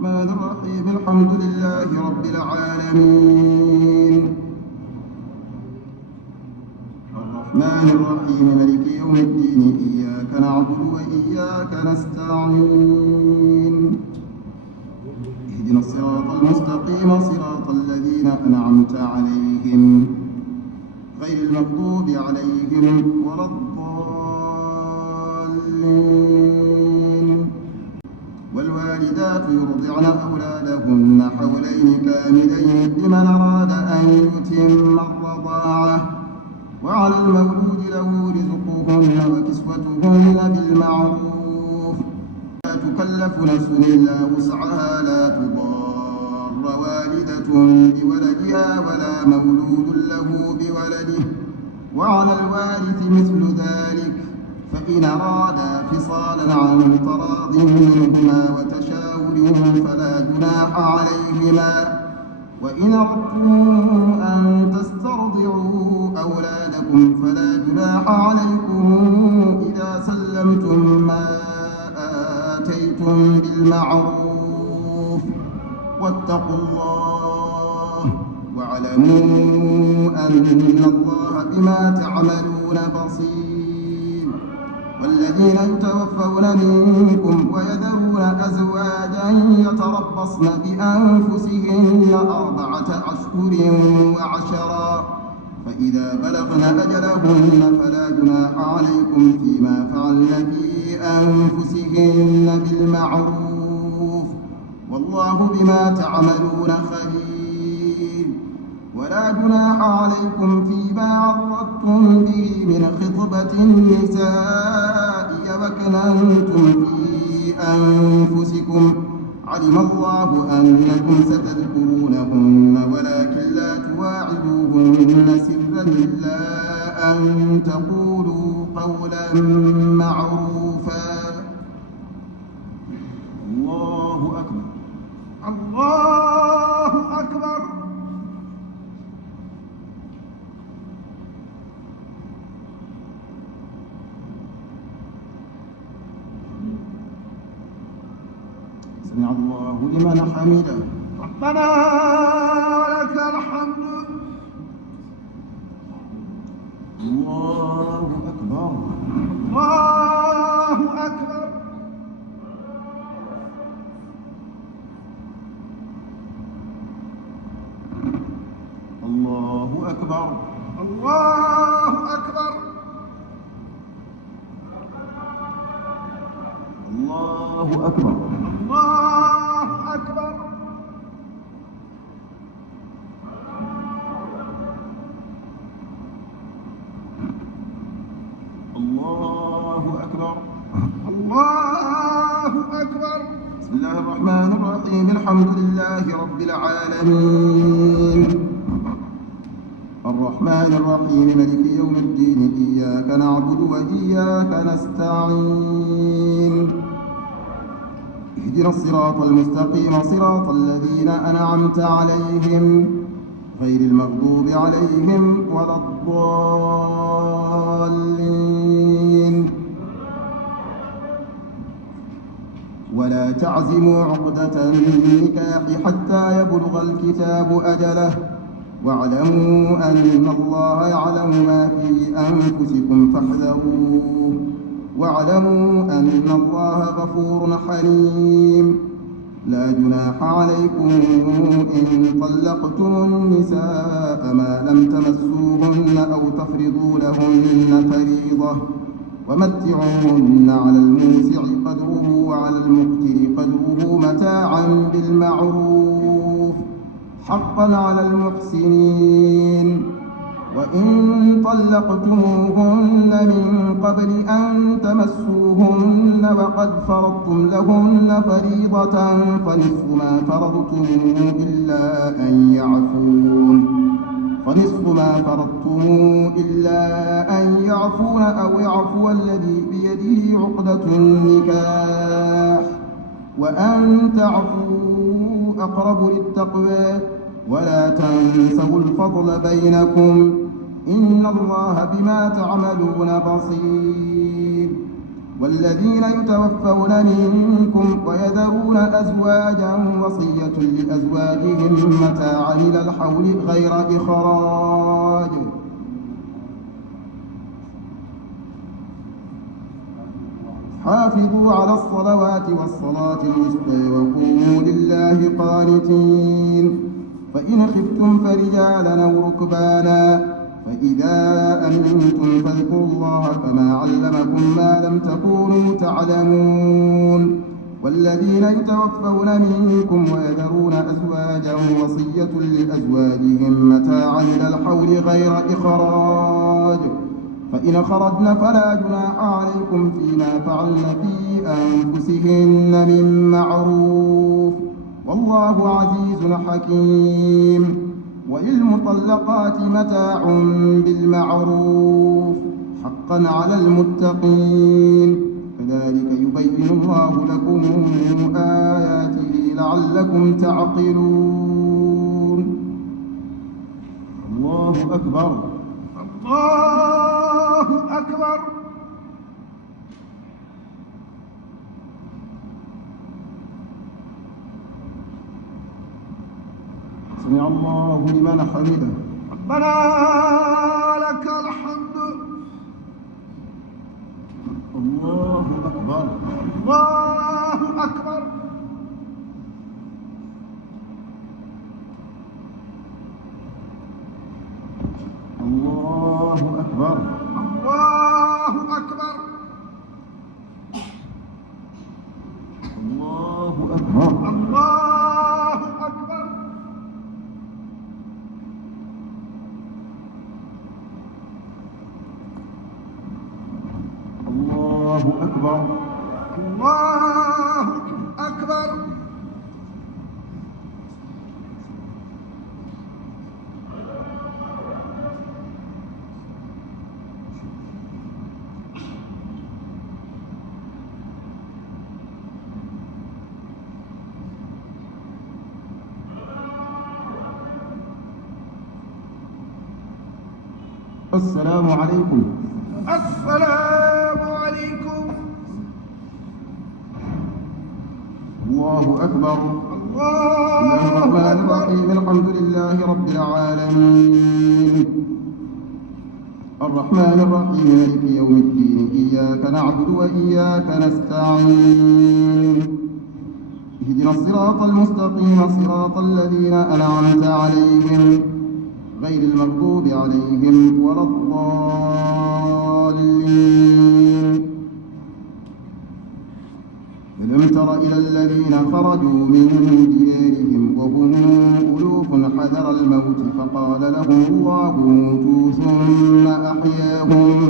الرحمن الرحيم الحمد لله رب العالمين الرحمن الرحيم مالك يوم الدين إياك نعبد وإياك نستعين اهدنا الصراط المستقيم صراط الذين أنعمت عليهم غير المغضوب عليهم ولا الضالين والوالدات يرضعن أولادهن حولين كاملين لمن أراد أن يتم الرضاعة وعلى المولود له رزقهن وكسوتهن بالمعروف لا تكلف نفس إلا وسعها لا تضار والدة بولدها ولا مولود له بولده وعلى الوارث مثل ذلك فإن أرادا فصالا عن تراض منهما وتشاور فلا جناح عليهما وإن أردتم أن تسترضعوا أولادكم فلا جناح عليكم إذا سلمتم ما آتيتم بالمعروف واتقوا الله واعلموا أن الله بما تعملون بصير والذين يتوفون منكم ويذرون أزواجا يتربصن بأنفسهن 4 أشهر وعشرا فإذا بلغن أجلهن فلا جناح عليكم فيما فعلن في أنفسهن بالمعروف والله بما تعملون خبير ولا جناح عليكم فيما عرضتم به من خطبة النساء وأكننتم في أنفسكم علم الله أنكم ستذكرونهن ولكن لا تواعدوهن سرا إلا أن تقولوا قولا معروفا الله أكبر الله أكبر سمع الله لمن حمده ربنا ولك الحمد الله أكبر الله أكبر الله أكبر الله أكبر الله أكبر الله أكبر الله أكبر الله أكبر بسم الله الرحمن الرحيم الحمد لله رب العالمين الرحمن الرحيم مالك يوم الدين إياك نعبد وإياك نستعين اهدنا الصراط المستقيم صراط الذين أنعمت عليهم غير المغضوب عليهم ولا الضالين ولا تعزموا عقدة النكاح حتى يبلغ الكتاب أجله واعلموا أن الله يعلم ما في أنفسكم فاحذروه واعلموا أن الله غفور حليم لا جناح عليكم إن طلقتم النساء ما لم تمسوهن أو تفرضوا لهن فريضة ومتعوهن على الموسع قدره وعلى المقتر قدره متاعا بالمعروف حقا على المحسنين وإن طلقتموهن من قبل أن تمسوهن وقد فرضتم لهن فريضة فنصف ما فرضتم إلا أن يعفون أو يعفو الذي بيده عقدة النكاح وأن تعفوا أقرب للتقوى ولا تنسوا الفضل بينكم إن الله بما تعملون بصير والذين يتوفون منكم ويذرون أزواجا وصية لأزواجهم متاعا إلى الحول غير إخراج حافظوا على الصلوات والصلاة الوسطى وقوموا لله قانتين فإن خفتم فرجالا أو ركبانا فإذا أمنتم فاذكروا الله كما علمكم ما لم تكونوا تعلمون والذين يتوفون منكم ويذرون أزواجا وصية لأزواجهم متاعا إلى الحول غير إخراج فإن خرجن فلا جناح عليكم فيما فعلن في أنفسهن من معروف والله عزيز حكيم وللمطلقات متاع بالمعروف حقا على المتقين كذلك يبين الله لكم آياته لعلكم تعقلون الله أكبر الله أكبر سمع الله لمن حمده ربنا لك الحمد الله أكبر الله أكبر الله أكبر الله أكبر الله أكبر الله أكبر الله أكبر الله أكبر السلام عليكم السلام عليكم الله أكبر الله الرحمن أكبر الرحيم الحمد لله رب العالمين الرحمن الرحيم مالك يوم الدين إياك نعبد وإياك نستعين اهدنا الصراط المستقيم صراط الذين أنعمت عليهم غير المغضوب عليهم ولا الضالين ألم تر إلى الذين خرجوا من ديارهم وهم ألوف حذر الموت فقال لهم الله موتوا ثم أحياهم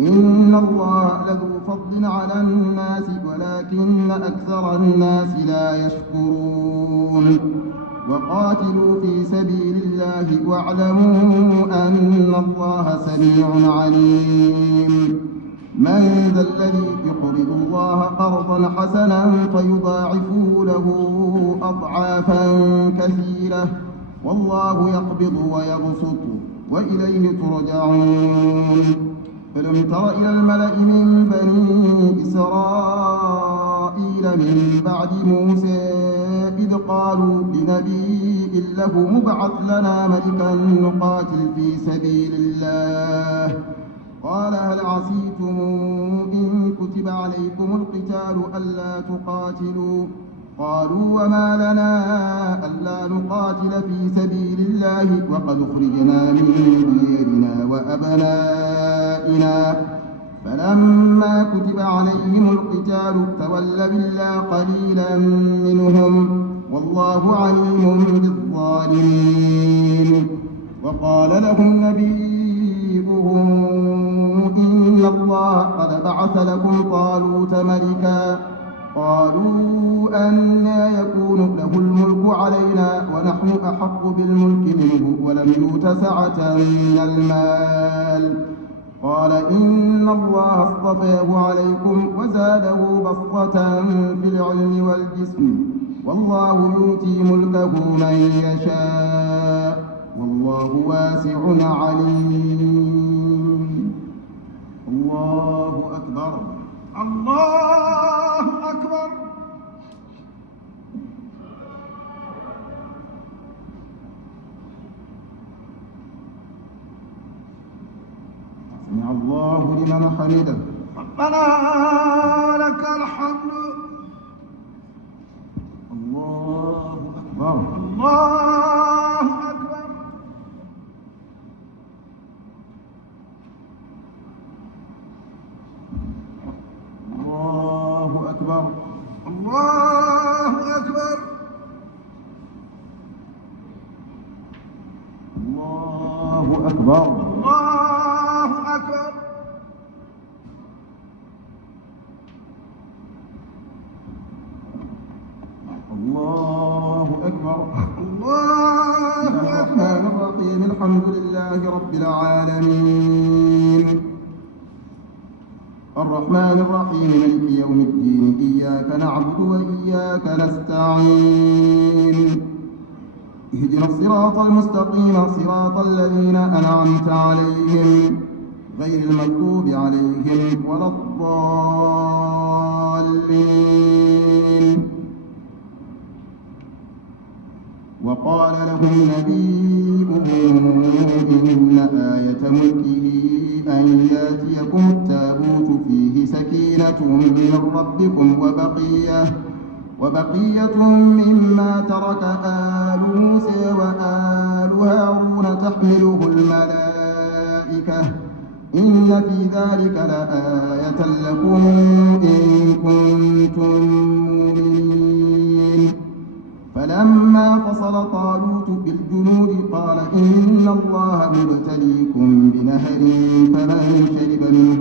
إن الله لذو فضل على الناس ولكن أكثر الناس لا يشكرون وقاتلوا في سبيل الله واعلموا أن الله سميع عليم من ذا الذي يقرض الله قرضا حسنا فيضاعفه له أضعافا كثيرة والله يقبض ويبسط وإليه ترجعون فلم تر إلى الملأ من بني إسرائيل من بعد موسى إذ قالوا لنبي له مبعث لنا ملكا نقاتل في سبيل الله قال هل عصيتم إن كتب عليكم القتال ألا تقاتلوا قالوا وما لنا ألا نقاتل في سبيل الله وقد خرجنا من ديارنا وأبنائنا فلما كتب عليهم القتال تولوا إلا قليلا منهم والله عليم بالظالمين وقال لهم نبيهم إن الله قد بعث لكم طالوت ملكا قالوا أنى يكون له الملك علينا ونحن أحق بالملك منه ولم يؤت سعة من المال قال إن الله اصطفاه عليكم وزاده بسطة في العلم والجسم والله يؤتي ملكه من يشاء والله واسع عليم الله أكبر الله أكبر. سمع الله لمن حمده. ربنا لك الحمد. الله أكبر. الله أكبر. الله أكبر. الله أكبر. الله أكبر. الله أكبر. الله أكبر. الله الرحمن الرحيم الحمد لله رب العالمين الرحمن الرحيم مالك يوم الدين إياك نعبد وإياك نستعين اهدنا الصراط المستقيم صراط الذين أنعمت عليهم غير المغضوب عليهم ولا الضالين. وقال لهم نبيهم إن آية ملكه أن يأتيكم التابوت فيه سكينة من ربكم وبقية مما ترك آل موسى وآل هارون تحمله الملائكة إن في ذلك لآية لكم إن كنتم مؤمنين. فلما فصل طالوت بالجنود قال إن الله مبتليكم بنهر فمن شرب منه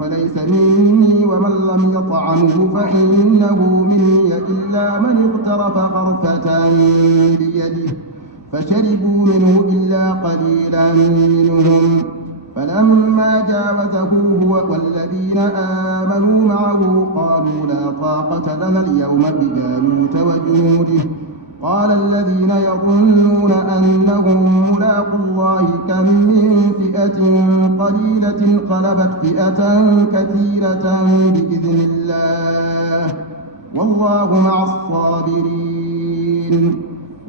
فليس مني ومن لم يطعمه فإنه مني إلا من اغترف غرفة بيده فشربوا منه إلا قليلا منهم. فلما جاوزه هو والذين آمنوا معه قالوا لا طاقة لنا اليوم بجالوت وجنوده. قال الذين يظنون أنهم ملاقو الله كم من فئة قليلة غلبت فئة كثيرة بإذن الله والله مع الصابرين.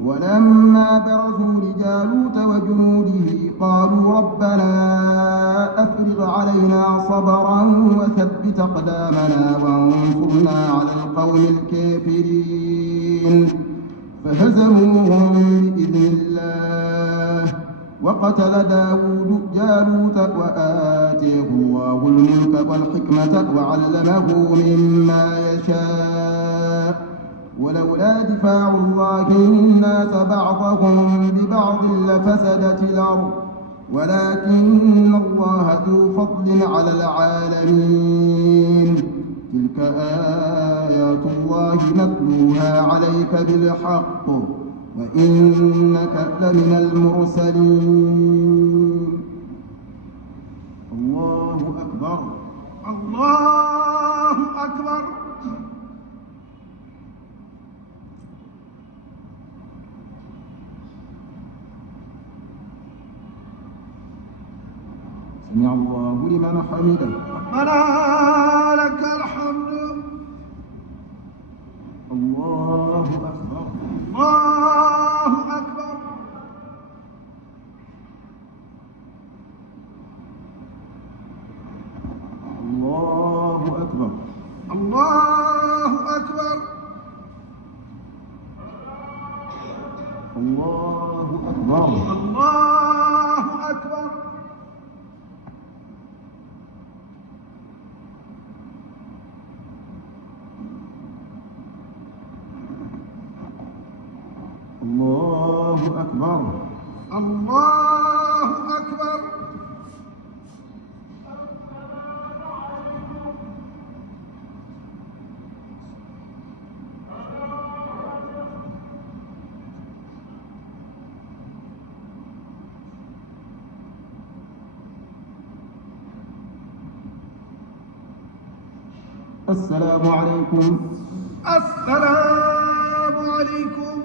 ولما برزوا لجالوت وجنوده قالوا ربنا أفرغ علينا صبرا وثبت أقدامنا وانصرنا على القوم الكافرين. فهزموهم بإذن الله وقتل داود جالوت وآتيه الله الملك والحكمة وعلمه مما يشاء ولولا دفاع الله الناس بعضهم ببعض لفسدت الأرض ولكن الله ذو فضل على العالمين. تلك آيات الله نتلوها عليك بالحق وإنك لمن المرسلين. الله أكبر. الله أكبر. سمع الله لمن حمده. ربنا لك الحمد. الله أكبر. الله أكبر. الله أكبر. الله أكبر. الله أكبر. الله أكبر. الله أكبر. الله أكبر. السلام عليكم. السلام عليكم.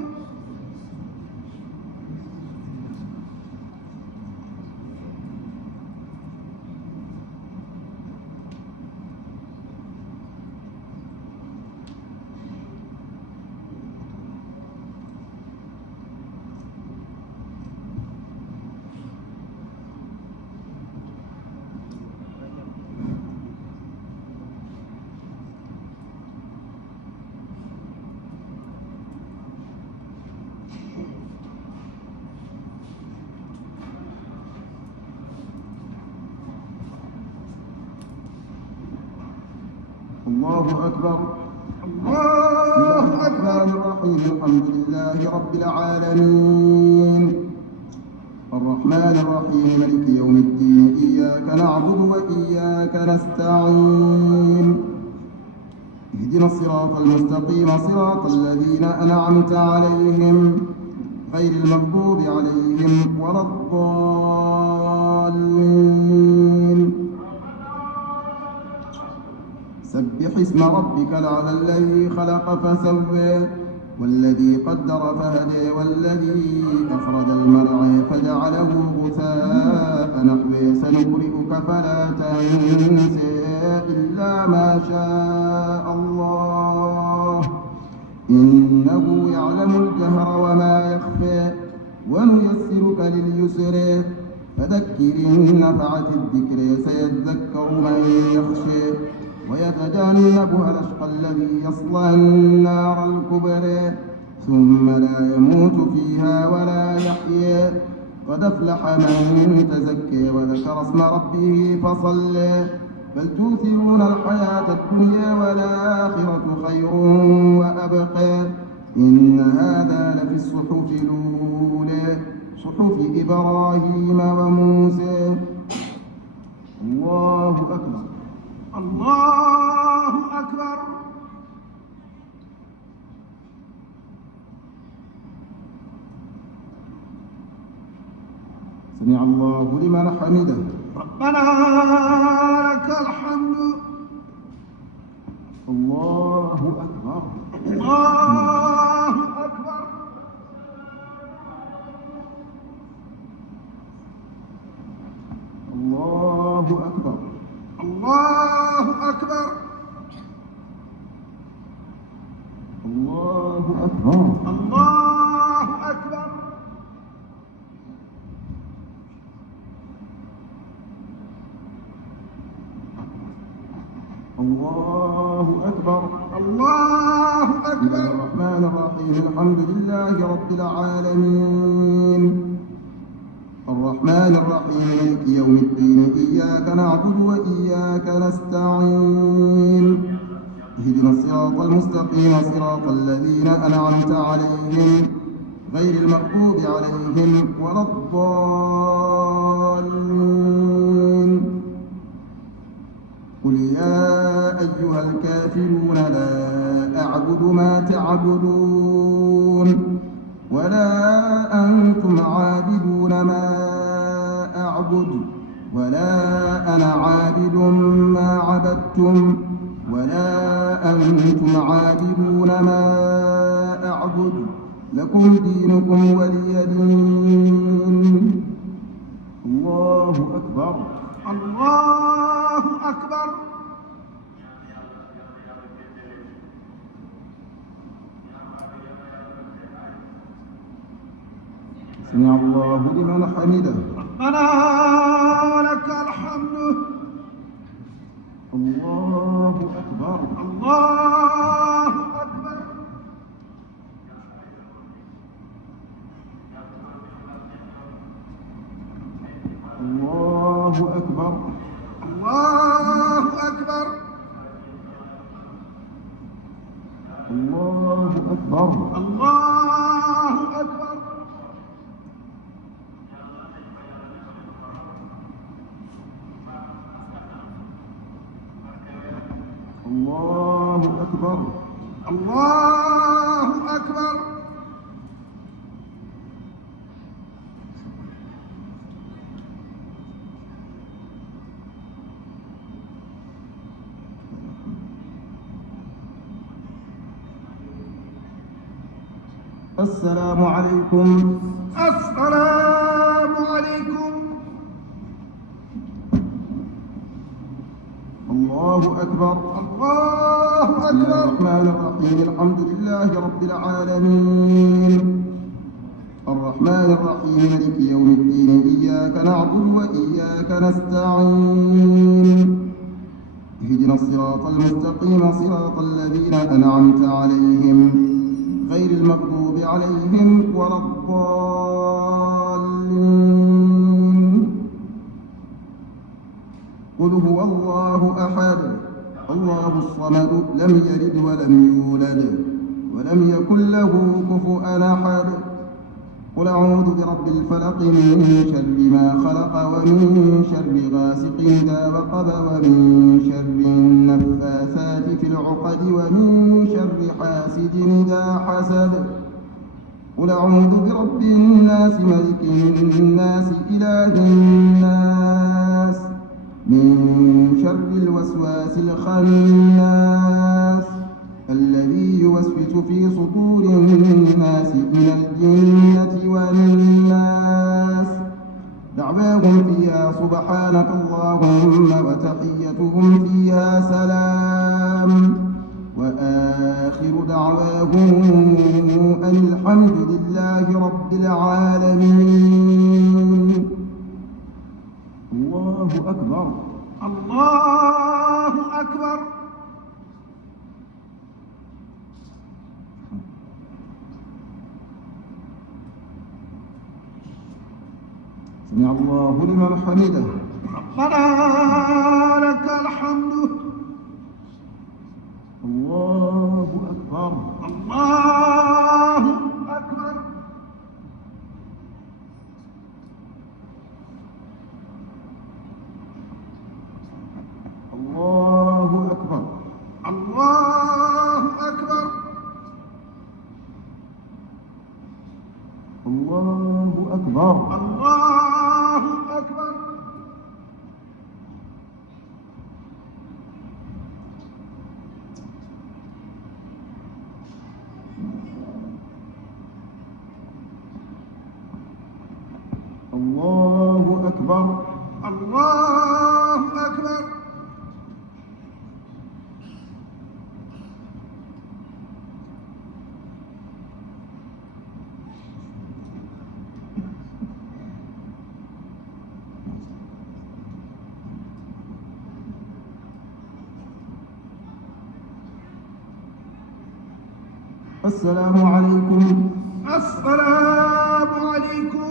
الله أكبر. الله أكبر. الرحمن الرحيم الحمد لله رب العالمين الرحمن الرحيم مالك يوم الدين إياك نعبد وإياك نستعين اهدنا الصراط المستقيم صراط الذين أنعمت عليهم غير المغضوب عليهم ولا الضالين سبح اسم ربك الأعلى الذي خلق فسوى والذي قدر فهدى والذي أخرج المرعى فجعله غثاء نحوه سنقرئك فلا تنسى إلا ما شاء الله إنه يعلم الجهر وما يخفى ونيسرك لليسر فذكر إن نفعت الذكر سيذكر من يخشى ويتجنبها الأشقى الذي يصلى النار الكبرى ثم لا يموت فيها ولا يحيا قد أفلح من تزكى وذكر اسم ربه فصلى بل تؤثرون الحياة الدنيا والآخرة خير وأبقى إن هذا لفي الصحف الأولى صحف إبراهيم وموسى الله أكبر. الله أكبر. سمع الله لمن حمده. ربنا لك الحمد. الله أكبر. الله أكبر. الله أكبر. الله أكبر. الله أكبر. الله أكبر. الله أكبر. الله بسم الله أكبر. الرحمن الرحيم الحمد لله رب العالمين الرحمن الرحيم مالك يوم الدين إياك نعبد وإياك نستعين اهدنا الصراط المستقيم صراط الذين أنعمت عليهم غير المغضوب عليهم ولا الضالين قل يا أيها الكافرون لا أعبد ما تعبدون ولا أنتم عابدون ما أعبد ولا أنا عابد ما عبدتم ولا أنتم عابدون ما أعبد لكم دينكم ولي دين. الله أكبر. الله أكبر. سمع الله لمن حمده. ربنا لك الحمد. الله أكبر. الله أكبر. الله أكبر. الله أكبر. الله أكبر. الله أكبر. الله أكبر. الله أكبر. السلام عليكم. السلام عليكم. الله أكبر. الله بسم الله أكبر. الرحمن الرحيم الحمد لله رب العالمين الرحمن الرحيم مالك يوم الدين إياك نعبد وإياك نستعين اهدنا الصراط المستقيم صراط الذين أنعمت عليهم غير المغضوب عليهم ولا الضالين قل هو الله أحد الله الصمد لم يلد ولم يولد ولم يكن له كفؤا أحد قل أعوذ برب الفلق من شر ما خلق ومن شر غاسق إذا وقب ومن شر النفاثات في العقد ومن شر حاسد إذا حسد قل أعوذ برب الناس ملك الناس إله الناس من شر الوسواس الخناس الذي يوسوس في صدور الناس من الجنة والناس دعواهم فيها سبحانك اللهم وتحيتهم فيها سلام وآخر دعواهم أن الحمد لله رب العالمين. الله أكبر. الله أكبر. سمع الله لمن حمده. ربنا لك الحمد. الله أكبر. الله أكبر. الله أكبر. الله أكبر. الله أكبر. الله أكبر. الله أكبر. الله أكبر. السلام عليكم. السلام عليكم.